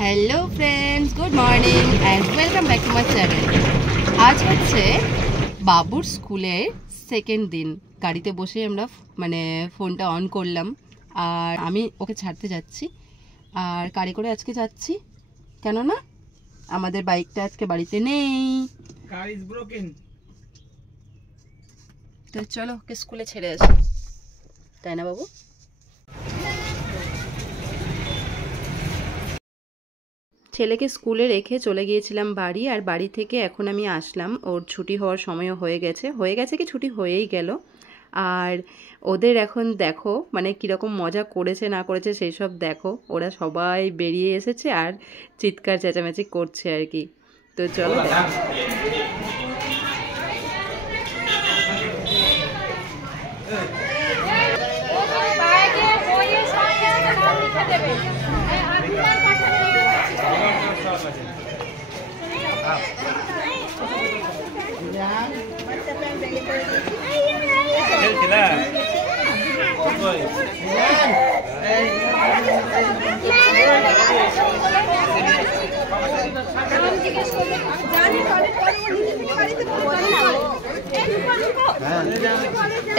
Hello friends, good morning and welcome back to my channel. আজ হচ্ছে বাবুর স্কুলের সেকেন্ড দিন। গাড়িতে বসে আমরা ফোনটা অন করলাম আর আমি ওকে ছাড়তে যাচ্ছি। আর গাড়ি করে আজকে যাচ্ছি, কেননা আমাদের বাইকটা আজকে বাড়িতে নেই। তো চলো ওকে স্কুলে ছেড়ে আসি, তাই না বাবু? ছেলেকে স্কুলে রেখে চলে গিয়েছিলাম বাড়ি, আর বাড়ি থেকে এখন আমি আসলাম। ওর ছুটি হওয়ার সময়ও হয়ে গেছে কি ছুটি হয়েই গেল। আর ওদের এখন দেখো কীরকম মজা করেছে না করেছে সেই সব দেখো। ওরা সবাই বেরিয়ে এসেছে আর চিৎকার চেঁচামেচি করছে আর কি। তো চলো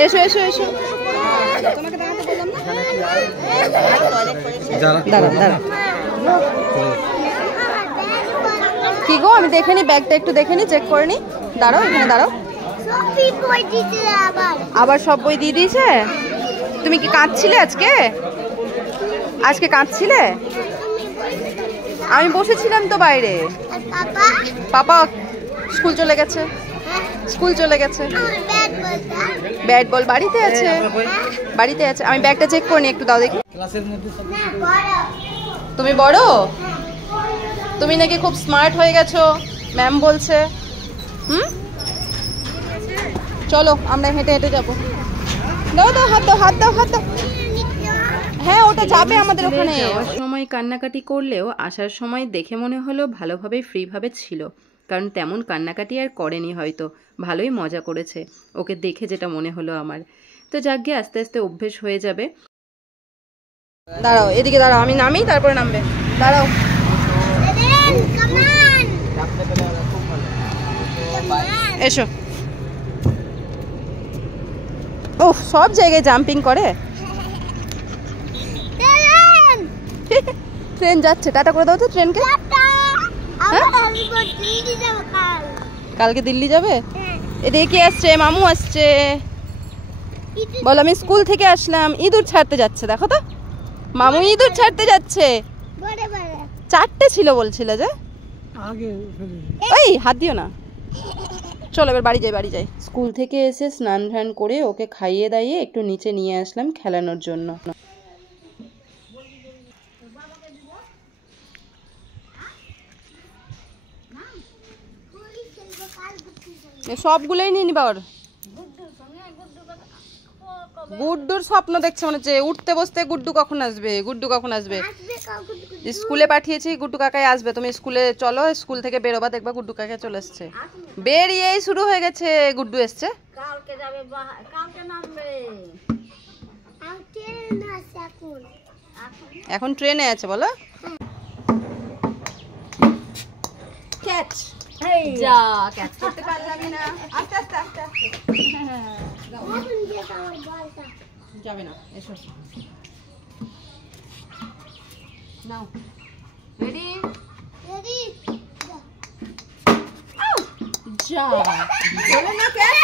এসো এসো এসো, কি গো আমি দেখে নি ব্যাগটা, একটু দেখে নি, চেক করে নি। দাঁড়াও এখানে দাঁড়াও। আবার সব বই দিয়ে দিয়েছে? তুমি কি কাঁদছিলে আজকে? আজকে কাঁদছিলে? আমি বসেছিলাম তো বাইরে। পাপা স্কুল চলে গেছে, স্কুল চলে গেছে। ব্যাট বল বাড়িতে আছে, বাড়িতে আছে। আমি ব্যাগটা চেক করে নি, একটু দাও দেখি। তুমি বড়, তুমি নাকি খুব স্মার্ট হয়ে গেছো ম্যাম বলছে। চলো আমরা হেঁটে হেঁটে যাবো। দাও দাও, হাত দাও, হাত দাও, হাত দাও। হ্যাঁ ওটা যাবে আমাদের ওখানে। যাওয়ার সময় কান্নাকাটি করলেও আসার সময় দেখে মনে হলো ভালোভাবে ফ্রিভাবে ছিল, কারণ তেমন কান্নাকাটি আর করেনি, হয়তো ভালোই মজা করেছে ওকে দেখে, যেটা মনে হলো আমার। তো যাক গিয়ে আস্তে আস্তে অভ্যেস হয়ে যাবে। দাঁড়াও এদিকে দাঁড়াও, আমি নামি তারপরে নামবে। দাঁড়াও, এসো। ও সব জায়গায় জাম্পিং করে। ট্রেন যাচ্ছে, টাটা করে দাও তো ট্রেনকে। কালকে দিল্লি যাবে? এদিকে কি আসছে? মামু আসছে। বল আমি স্কুল থেকে আসলাম, ইঁদুর ছাড়তে যাচ্ছে। দেখো তো মামু ইঁদুর ছাড়তে যাচ্ছে। 4টে ছিল বলছিল যে, ওই হাত দিও না। চলো এবার বাড়ি যাই, বাড়ি যাই। স্কুল থেকে এসে স্নান ধান করে ওকে খাইয়ে দাইয়ে একটু নিচে নিয়ে আসলাম খেলানোর জন্য। সবগুলোই নিয়ে নিবা। ওর গুড্ডুর স্বপ্ন দেখছে মনে হচ্ছে, উঠতে বসতে। গুড্ডু কখন আসবে? গুড্ডু কখন আসবে? স্কুলে পাঠিয়েছি, গুড্ডু কাকাই আসবে। তুমি স্কুলে চলো, স্কুল থেকে বেরোবা, দেখবা গুড্ডু কাকা চলে এসছে। বেরিয়েই শুরু হয়ে গেছে, গুড্ডু এসছে। এখন ট্রেনে আছে বলো। ক্যাচ যা, ক্যাচ করতে পারলামই না। আস্তে আস্তে আস্তে আস্তে যাবে না, এসো নাও। রেডি রেডি যা, বলে না ক্যাচ।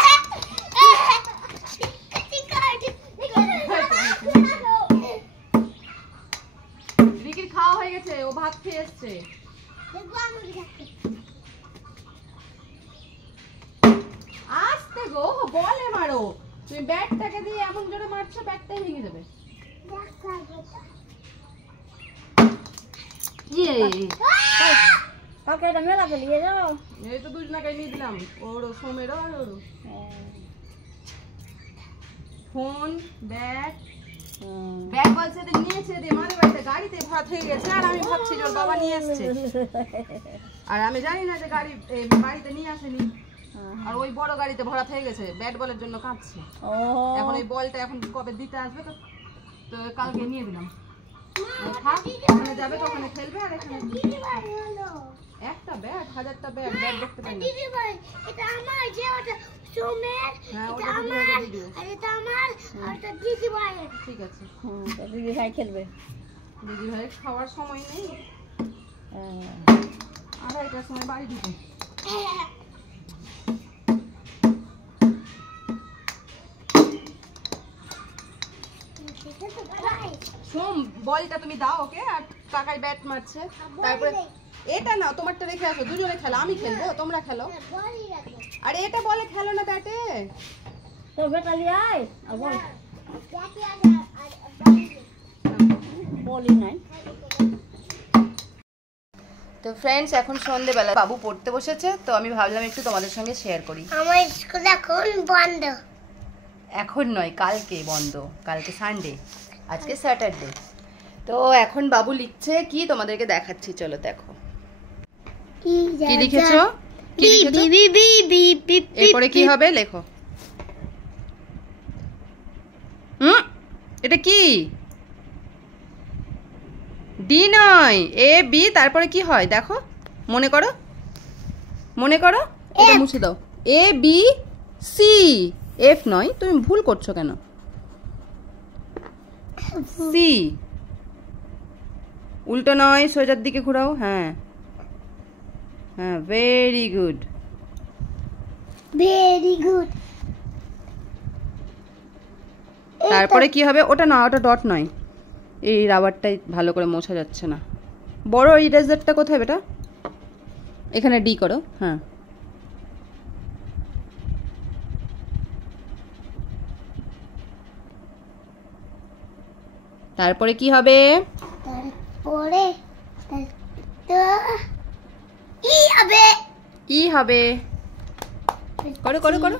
রিকির খাওয়া হয়ে গেছে, ও ভাত খেয়ে এসছে। আস্তে গো, বলে মারো। তুমি ব্যাটটাকে দিয়ে এমন জোরে মারছো, ব্যাটটাই ভেঙে যাবে। এই তো দুজনাকে নিয়ে দিলাম, ওর সোমেরও আর ওর। ফোন, ব্যাট, ব্যাট বল সেদিন নিয়েছে দিয়ে আমাদের বাড়িতে গাড়িতে ভাত হয়ে গেছে আর আমি ভাবছি ওর বাবা নিয়ে এসছে আর আমি জানি না যে গাড়ি বাড়িতে নিয়ে আসেনি আর ওই বড় গাড়িতে ভরা হয়ে গেছে ব্যাট বলের জন্য কাঁদছে এখন ওই বলটা এখন কবে দিতে আসবে তো কালকে নিয়ে দিলাম ওখানে যাবে তো ওখানে খেলবে আর এখানে একটা ব্যাট হাজারটা ব্যাট ব্যাট দেখতে পাই না এটা আমার যে ওটা সোমের এটা আমার আর এটা আমার আর এটা দিদি ভাই ঠিক আছে তো দিদি ভাই খেলবে দিদি ভাই খাওয়ার সময় নেই আড়াইটার সময় বাড়ি দিতে সোম বলটা তুমি দাও ওকে আর কাকাই ব্যাট মারছে তারপরে এটা না তোমারটা রেখে আসো দুজনে খেলো আমি খেলবো তোমরা খেলো আরে এটা বলে খেলো না ব্যাটে তো ব্যাটা নিয়ে আয় বল বলি নাই তো ফ্রেন্ডস এখন সন্ধ্যেবেলা বাবু পড়তে বসেছে তো আমি ভাবলাম একটু তোমাদের সঙ্গে শেয়ার করি আমার স্কুল এখন বন্ধ এখন নয় কালকে বন্ধ কালকে সানডে আজকে স্যাটারডে তো এখন বাবু লিখছে কি তোমাদেরকে দেখাচ্ছি চলো দেখো কি লিখেছো কি লিখেছো এরপরে কি হবে লেখো এটা কি ডি নয় এ বি তারপরে কি হয় দেখো মনে করো এটা মুছে দাও এ বি সি এফ নয় তুমি ভুল করছো কেন সি উল্টো নয় সোজার দিকে ঘোরাও হ্যাঁ হ্যাঁ ভেরি গুড তারপরে কি হবে ওটা না ওটা ডট নয় এই রাবারটাই ভালো করে মোছা যাচ্ছে না বড় ইরেজারটা কোথায় বেটা এখানে ডি করো হ্যাঁ তারপরে কি হবে তারপরে ই হবে করো করো করো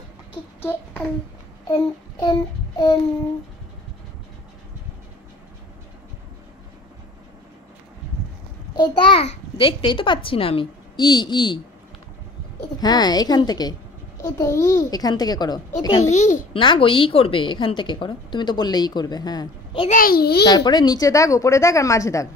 এটা দেখতেই তো পাচ্ছি না আমি ই ই হ্যাঁ এখান থেকে এটা ই এখান থেকে করো এটা ই না গো ই করবে এখান থেকে করো তুমি তো বললে ই করবে হ্যাঁ এটা ই তারপরে নিচে দাগ উপরে দাগ আর মাঝে দাগ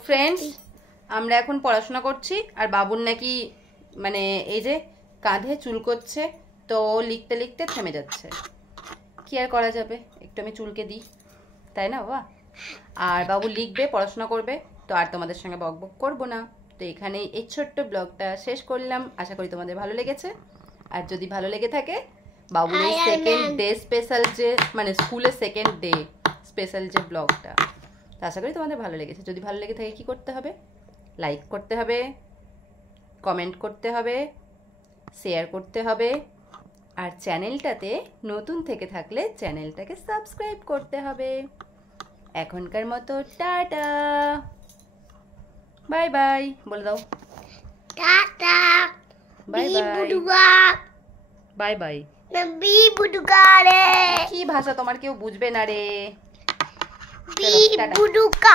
ফ্রেন্ডস আমরা এখন পড়াশোনা করছি আর বাবুর নাকি মানে এই যে কাঁধে চুল করছে তো লিখতে লিখতে থেমে যাচ্ছে কি আর করা যাবে একটু আমি চুলকে দিই তাই না বাবা আর বাবু লিখবে পড়াশোনা করবে তো আর তোমাদের সঙ্গে বকবক করবো না তো এখানেই এই ছোট্ট ব্লগটা শেষ করলাম আশা করি তোমাদের ভালো লেগেছে আর যদি ভালো লেগে থাকে বাবুর এই সেকেন্ড ডে স্পেশাল যে মানে স্কুলের সেকেন্ড ডে স্পেশাল যে ব্লগটা আশা করি তোমাদের ভালো লেগেছে যদি ভালো লেগে থাকে কি করতে হবে লাইক করতে হবে কমেন্ট করতে হবে শেয়ার করতে হবে আর চ্যানেলটাতে নতুন থেকে থাকলে চ্যানেলটাকে সাবস্ক্রাইব করতে হবে এখনকার মতো টাটা বাই বাই বলে দাও টাটা বাই বাই বুডুগা বাই বাই বি বুডুগা রে কি ভাষা তোমার কেউ বুঝবে না রে বি বুডুগা